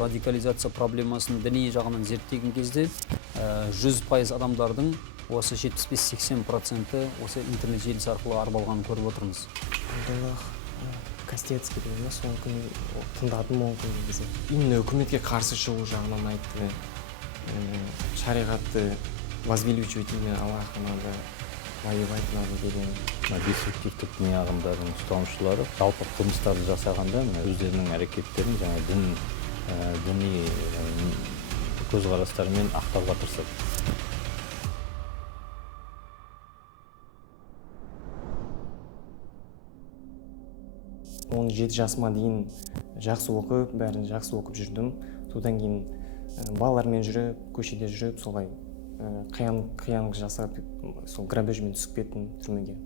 радикализация проблемасын діни жағынан зерттеген кезде 100% адамдардың осы 75-80% осы интернет желісі арқылы арбалғанын көріп отырмыз. Абдуллах Кастецкий деген соңғы күні тыңдадым ол күні негізі. Именно үкіметке қарсы шығу жағынан айтты. Шариғатты возвеличивать именно Аллахқа надо, воевать надо деген. Деструктивтік діни ағымдардың ұстанушылары жалпы қылмыстарды жасағанда өздерінің әрекеттерін діни көзқарастарымен ақтауға тырысады. Он 7 жасыма дейін жақсы оқып, бәрін жақсы оқып жүрдім. Содан кейін балалармен жүріп, көшеде жүріп, солай қиянлық жасап, сол грабежмен түсіп кеттім түрмеге.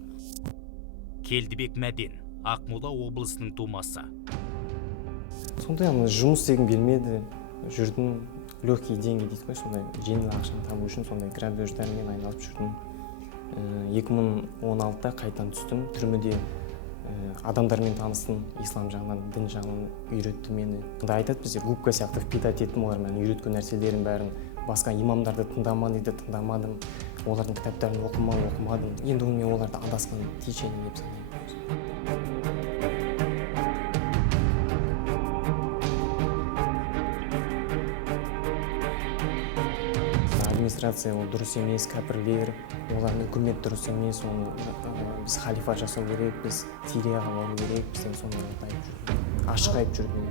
Келдібек Мәден, Ақмола облысының тумасы. Сондай жұмыс істегім келмеді, жүрдім, легкий деньги дейді ғой, сондай жеңіл ақшаны табу үшін сондай грабеждермен айналып жүрдім. 2016-та қайтадан түстім, түрмеде адамдармен таныстым, ислам жағынан, дін жағынан үйретті мені. Айтады бізде губка сияқты впитать еттім, олар мен үйреткен нәрселерін бәрін. Басқа имамдарды тыңдама дейді, тыңдамадым. Олардың кітаптарын оқымадым. Енді ол мен оларды адасқан течение деп санаймын. Администрация ол дұрыс емес, кәпірлер, олардың үкімет дұрыс емес, біз халифат жасау керек, біз Сирияға бару керек, бізден сондайларды айтып жүрдім. Ашық айтып жүрдім.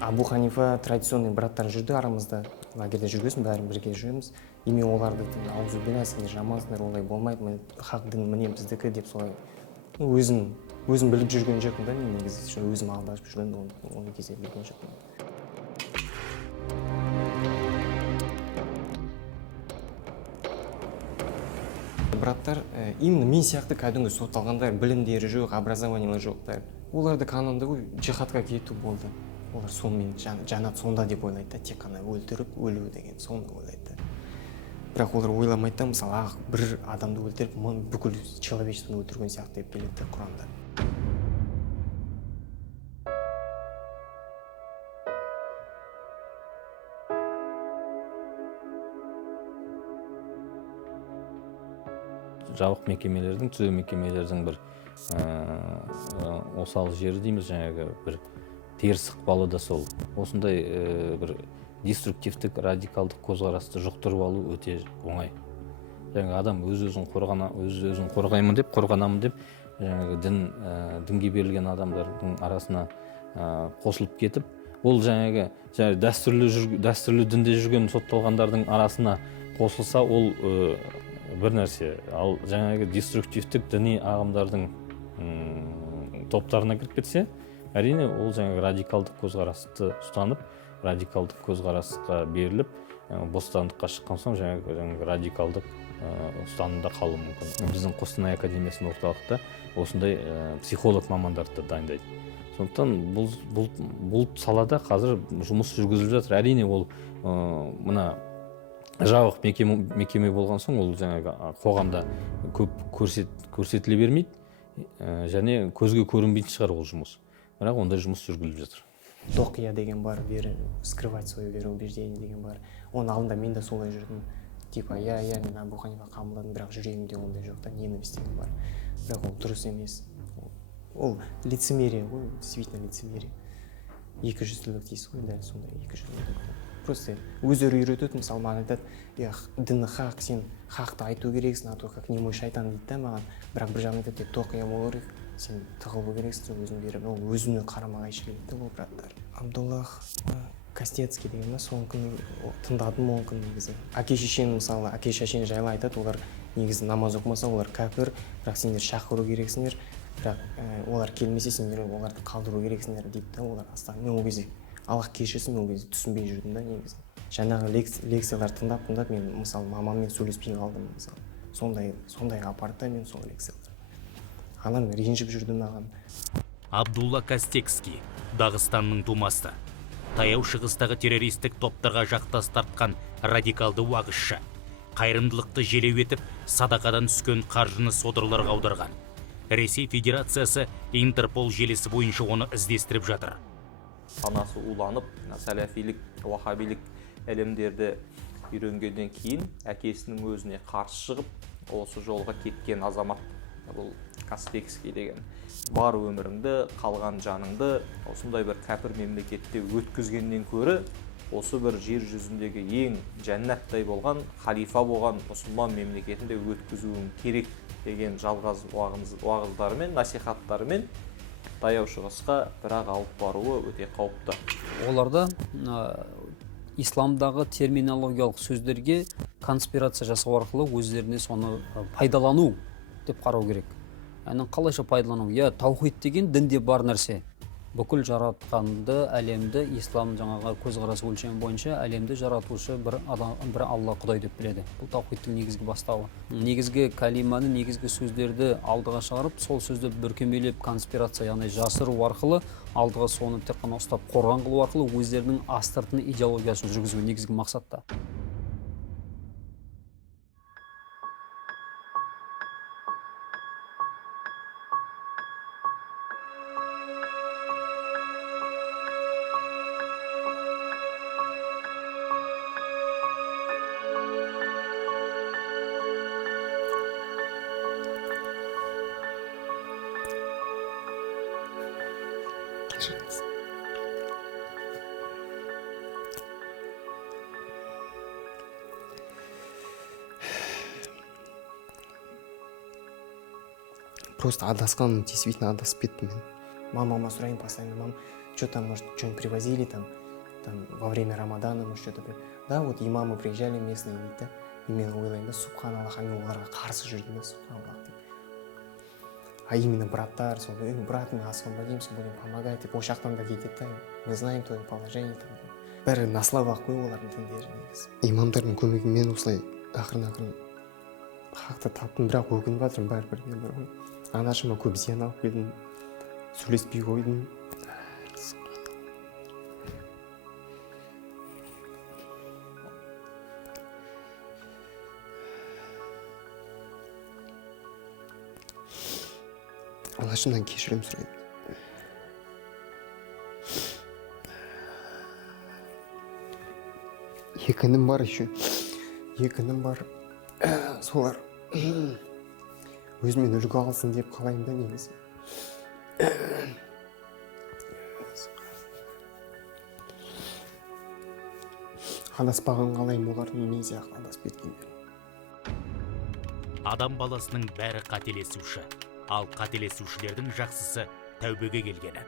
Абу Ханифа традиционный браттар жүрді арамызда, лагерде жүргесін, бәрін бірге жүреміз. Еме оларды аузу бина, сендер жамансыңдар, олай болмайды, хақ дін міне біздікі деп солай. Өзім біліп жүрген жоқпын да, мен негізі өзім алдашып жүрген, оны кезде білген жоқпын. Браттар, именно мен сияқты кәдімгі сотталғандар, білімдері жоқ, образованиялары жоқтар. Оларды канонда джихадқа кету болды. Олар сонымен жанат сонда деп ойлайды, тек қана өлтіріп, өлу деген соны ойлайды. Бірақ олар ойламайды, мысалы, бір адамды өлтіріп, бүкіл человечествоны өлтірген сияқты деп келеді Құранда. Жабық мекемелердің, түзеу мекемелердің бір осал жері дейміз, жаңағы бір теріс ықпалы да сол. Осындай бір деструктивтік, радикалдық көзқарасты жұқтырып алу өте оңай. Жаңағы адам өз-өзін қорғаймын деп, қорғанамын деп, жаңағы дінге берілген адамдардың арасына қосылып кетіп, ол жаңағы дәстүрлі дінде жүрген сотталғандардың арасына қосылса, ол бір нәрсе. Ал жаңағы деструктивтік діни ағымдардың топтарына кіріп кетсе, әрине ол жаңағы радикалдық көзқарасты ұстанып, радикалдық көзқарасқа беріліп, бостандыққа шыққан соң жаңағы радикалдық ұстанымда қалуы мүмкін. Біздің Қостанай академиясының орталықта осындай психолог мамандарды дайындайды. Сондықтан бұл салада қазір жұмыс жүргізіліп жатыр. Әрине ол мына жабық мекеме болған соң ол жаңағы қоғамда көп көрсетіле бермейді, және көзге көрінбейтін шығар ол жұмыс. Бірақ ондай жұмыс жүргізіліп жатыр. Тоқия деген бар, скрывать свое вероубеждение деген бар. Оның алдында мен де солай жүрдім. Типа, мен Абу Ханифа қабылдадым, бірақ жүрегімде ондай жоқ та, ненависть деген бар. Бірақ ол дұрыс емес. Ол лицемерие ғой, действительно лицемерие. Екіжүзділік дейсіз ғой, дәл сондай екіжүзділік. Просто өздері үйретеді, мысалы маған айтады, діні хақ, сен хақты айту керексің, а то как немой шайтан дейді да маған. Бірақ бір жағынан айтады, тоқия болу керек, сен тығылу керексің, өзің беріп, ол өзіне қарама қайшы келеді ол браттар. Абдуллах Кастецкий деген соңғы күні тыңдадым ол күні негізі. Әке-шешен мысалы, әке-шешен жайлы айтады, олар негізі намаз оқымаса, олар кәпір, бірақ сендер шақыру керексіңдер, бірақ олар келмесе сендер оларды қалдыру керексіңдер дейді да, олар астан. Мен ол кезде Аллах кешірсін, ол кезде түсінбей жүрдім да негізі. Жаңағы лекциялар тыңдап, мен мысалы мамаммен сөйлеспей қалдым мысалы. Сондай апарды мен сол лекциялар. Анам ренжіп жүрді маған. Абдулла Кастецкий, Дағыстанның тумасы. Таяу шығыстағы террористік топтарға жақтас тартқан радикалды уағызшы. Қайырымдылықты желеу етіп, садақадан түскен қаржыны содырларға аударған. Ресей Федерациясы Интерпол желісі бойынша оны іздестіріп жатыр. санасы уланып, сәләфилік, уахабилік ілімдерді үйренгеннен кейін әкесінің өзіне қарсы шығып, осы жолға кеткен азамат, бұл Каспекский деген. Бар өміріңді, қалған жаныңды осындай бір кәпір мемлекетте өткізгеннен көрі, осы бір жер жүзіндегі ең жәннаттай болған, халифа болған мұсылман мемлекетінде өткізуің керек деген жалғыз уағыздарымен, насихаттарымен таяу шығысқа бірақ алып баруы өте қауіпті. Оларда исламдағы терминологиялық сөздерге конспирация жасау арқылы өздеріне соны пайдалану деп қарау керек. Яғни қалайша пайдалану? Таухид деген дінде бар нәрсе. Бүкіл жаратқанды, әлемді, ислам жаңағы көзқарас өлшемі бойынша әлемді жаратушы бір Алла Құдай деп біледі. Бұл таухидтің негізгі бастауы. Негізгі калиманы, негізгі сөздерді алдыға шығарып, сол сөзді бүркемелеп конспирация, яғни жасыру арқылы, алдыға соны тек қана ұстап қорған қылу арқылы өздерінің астыртын идеологиясын жүргізу негізгі мақсатта. Просто адасқаным, действительно адасып кеттім мен. Мамама сұрайын постоянно, мам, что там, может, что-нибудь привозили там во время Рамадана, может, что-то. Да, вот имамы приезжали местные, дейді, и мен ойлаймын да, субханаллах, мен оларға қарсы жүрдім да, субханаллах деп. А именно браттар, сол, брат, мы освободимся, будем помогать, деп, ошақтан да кетеді да, мы знаем твое положение, там, бәрі на словах қой олардың діндері негізі. Имамдардың көмегімен осылай ақырын хақты таптым, бірақ өкініп жатырмын бәрібір мен бар ғой. Анашыма көп зиян алып келдім, сөйлеспей қойдым. Анашымнан кешірім сұраймын. Екі інім бар еще. Екі інім бар. Солар өзімен үлгі алсын деп қалаймын да негізі. Адаспаған қалаймын олардың мен сияқты адасып кеткендер. Адам баласының бәрі қателесуші, ал қателесушілердің жақсысы тәубеге келгені.